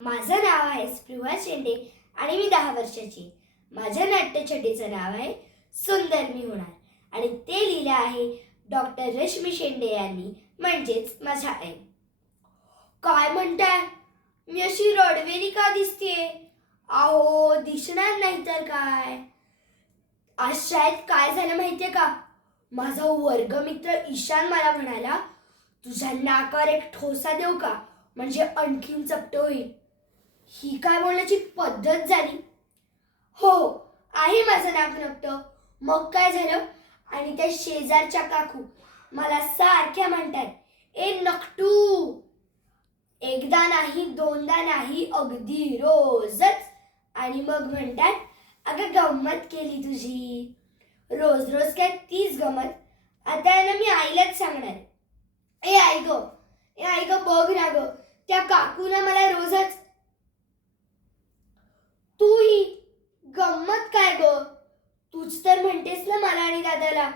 माझं नाव आहे स्पृहा शेंडे आणि मी दहा वर्षाची. माझ्या नाट्यछटीचं नाव आहे सुंदर मी होणार. आणि ते लिहिलं आहे डॉक्टर रश्मी शेंडे यांनी. म्हणजेच माझ्या आई. काय म्हणताय? मी अशी रडवेली का दिसते अहो दिसणार नाही तर काय? आज शाळेत काय झालं माहितीये का? माझा वर्गमित्र ईशान मला म्हणाला तुझ्या नाकावर एक ठोसा देऊ का? म्हणजे आणखीन चपट होईल. ही काय बोलण्याची पद्धत झाली? हो आहे माझं नाक नकटं मग काय झालं? आणि त्या शेजारच्या काकू मला सारख्या म्हणतात ए नकटू एकदा नाही दोनदा नाही अगदी रोजच. आणि मग म्हणतात अगं गंमत केली तुझी. रोज रोज काय तीच गमत. आता यांना मी आईलाच सांगणार ए आई ग ए आई ग बघ ना ग त्या काकूला मला रोजच तू ही गंमत काय ग तूच तर म्हणतेस ना मला आणि दादाला?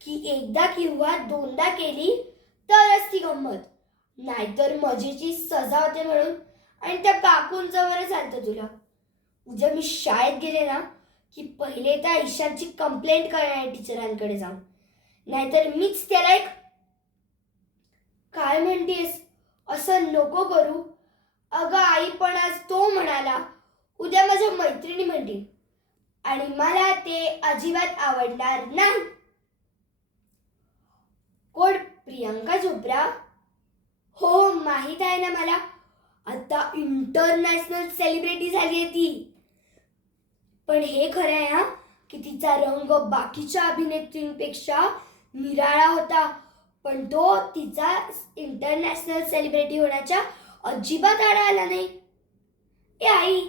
की एकदा किंवा दोनदा केली तरच ती गंमत. नाहीतर मजेची सजा होते म्हणून आणि त्या काकूंजवळ चालतं तुला. उद्या मी शाळेत गेले ना की पहिले त्या ईशानची कंप्लेंट करणार आहे टीचरांकडे जाऊन. नाहीतर मीच त्याला एक काय म्हणतेस? असं नको करू. अगं आई पण आज तो म्हणाला. उद्या माझ्या मैत्रिणी म्हणतील. आणि मला ते अजिबात आवडणार नाही. कोण? प्रियंका चोप्रा? हो माहीत आहे ना मला. आता इंटरनॅशनल सेलिब्रिटी झाली आहे ती. पण हे खरं आहे हा की तिचा रंग बाकीच्या अभिनेत्रींपेक्षा निराळा होता. पण तो तिचा इंटरनॅशनल सेलिब्रिटी होण्याच्या अजिबात आडा आला नाही. ए आई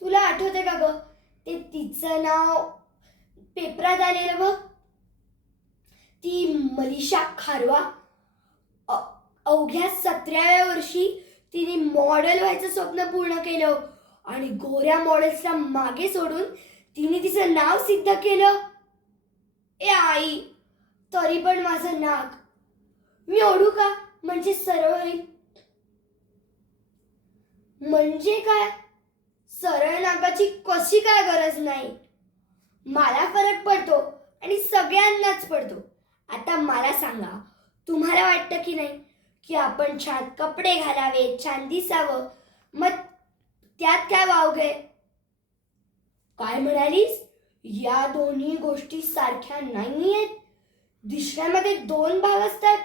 तुला आठवते का ग? ते तिचं नाव पेपरात आलेलं बघ. ती मलिशा खारवा. अ- अवघ्या सतराव्या वर्षी तिने मॉडेल व्हायचं स्वप्न पूर्ण केलं आणि गोऱ्या मॉडेल्सला मागे सोडून तिने तिचं नाव सिद्ध केलं. ए आई तरी पण माझं नाक मी ओढू का? म्हणजे सरळ होईल. म्हणजे काय? सरळ नाकाची कशी काय गरज नाही? मला फरक पडतो आणि सगळ्यांनाच पडतो. आता मला सांगा तुम्हाला वाटतं की नाही की आपण छान कपडे घालावे छान दिसावं मग त्यात काय वावगे काय म्हणालीस? या दोन्ही गोष्टी सारख्या नाही आहेत. दिसण्यामध्ये दोन भाग असतात.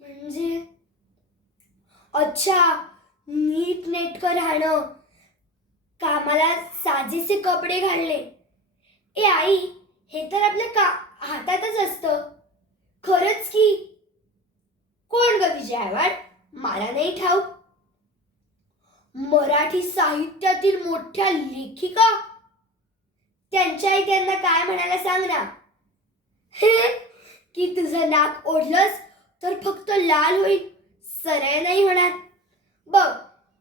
म्हणजे? अच्छा नीट नेटकं राहणं. कामाला साजेसे कपडे घालणे. ए आई हे तर आपल्या का हातातच असतं. खरंच की. कोण ग विजय आव्हाड? मला नाही ठाऊक. मराठी साहित्यातील मोठ्या लेखिका? त्यांच्या आई त्यांना काय म्हणायला सांग ना. हे की तुझं नाक ओढलंस तर फक्त लाल होईल सरळ नाही होणार. बघ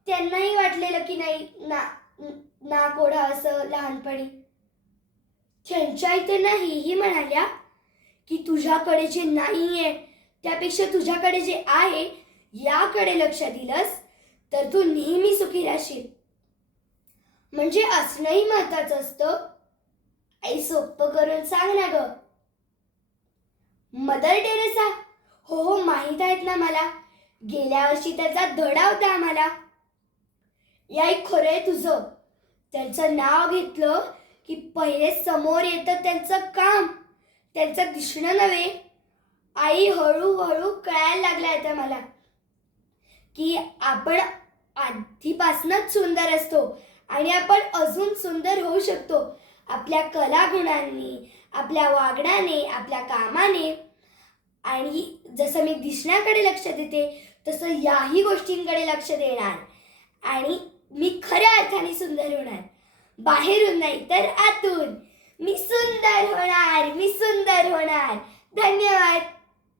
त्यांनाही वाटलेलं की नाही ना ना कोडा असं लहानपणी. त्यांच्या इथे नाहीही म्हणाल्या की तुझ्याकडे जे नाही आहे त्यापेक्षा तुझ्याकडे जे आहे याकडे लक्ष दिलंस तर तू नेहमी सुखी राहशील. म्हणजे असणंही महत्वाचं असतं. आई सोपं करून सांग ना ग. मदर टेरेसा हो हो माहीत आहेत ना मला. गेल्या वर्षी त्याचा धडा होता आम्हाला. याई खरं आहे तुझं. त्यांचं नाव घेतलं की पहिले समोर येतं त्यांचं काम. त्यांचं दिसणं नव्हे. आई हळूहळू कळायला लागला आता मला. की आपण आधीपासूनच सुंदर असतो आणि आपण अजून सुंदर होऊ शकतो. आपल्या कलागुणांनी आपल्या वागण्याने आपल्या कामाने. आणि जसं मी दिसण्याकडे लक्ष देते तसं याही गोष्टींकडे लक्ष देणार. आणि मी खऱ्या अर्थाने सुंदर होणार. बाहेरून नाही तर आतून. मी सुंदर होणार मी सुंदर होणार. धन्यवाद.